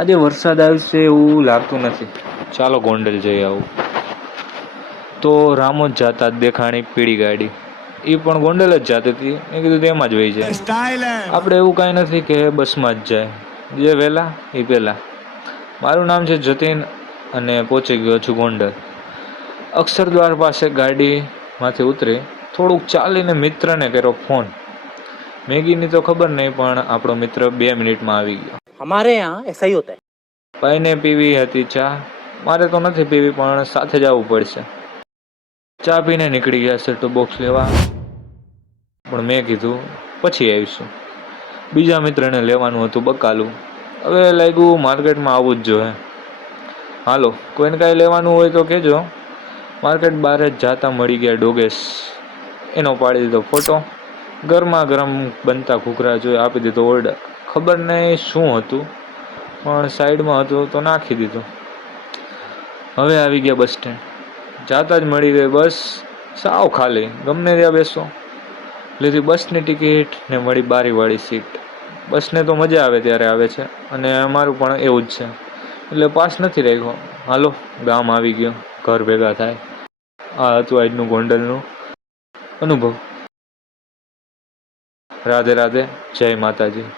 આજે વરસાદ આવશે એવું લાગતું નથી. ચાલો ગોંડલ જઈ આવું. તો રામો જ જાતા દેખાણી પીળી ગાડી. એ પણ ગોંડલ જ જાતી હતી. મેં કીધું તેમાં જ વહી જાય. આપણે એવું કાંઈ નથી કે બસમાં જ જાય. જે વહેલા એ પહેલાં. મારું નામ છે જતીન અને પહોંચી ગયો છું ગોંડલ. અક્ષરદ્વાર પાસે ગાડીમાંથી ઉતરી થોડુંક ચાલીને મિત્રને કર્યો ફોન. મેગીની તો ખબર નહીં, પણ આપણો મિત્ર 2 મિનિટમાં આવી ગયો. हमारे यहाँ ऐसा ही होता है. ભાઈને પીવી હતી ચા. મારે તો નથી પીવી, પણ સાથે જ આવવું પડશે. ચા પીને નીકળી ગયા સેટ બોક્સ લેવા, પણ મેં કીધું પછી આવીશું. બીજા મિત્રને લેવાનું હતું બકાલું. હવે લાગ્યું માર્કેટમાં આવવું જ જોઈએ. હાલો, કોઈને કાંઈ લેવાનું હોય તો કહેજો. માર્કેટ બહાર જ જાતા મળી ગયા ડોગેશ. એનો પાડી દીધો ફોટો. ગરમા ગરમ બનતા ઘૂઘરા જોઈ આપી દીધો ઓર્ડર. ખબર નહીં શું હતું, પણ સાઈડમાં હતું તો નાખી દીધું. હવે આવી ગયા બસ સ્ટેન્ડ. જાતા જ મળી ગઈ બસ, સાવ ખાલી. ગમે ત્યાં બેસો. લીધી બસની ટિકિટ ને મળી બારીવાળી સીટ. બસને તો મજા આવે ત્યારે આવે છે, અને અમારું પણ એવું જ છે, એટલે પાસ નથી રાખ્યો. હાલો, ગામ આવી ગયો, ઘર ભેગા થાય. આ હતું આજનું ગોંડલનું અનુભવ. રાધે રાધે, જય માતાજી.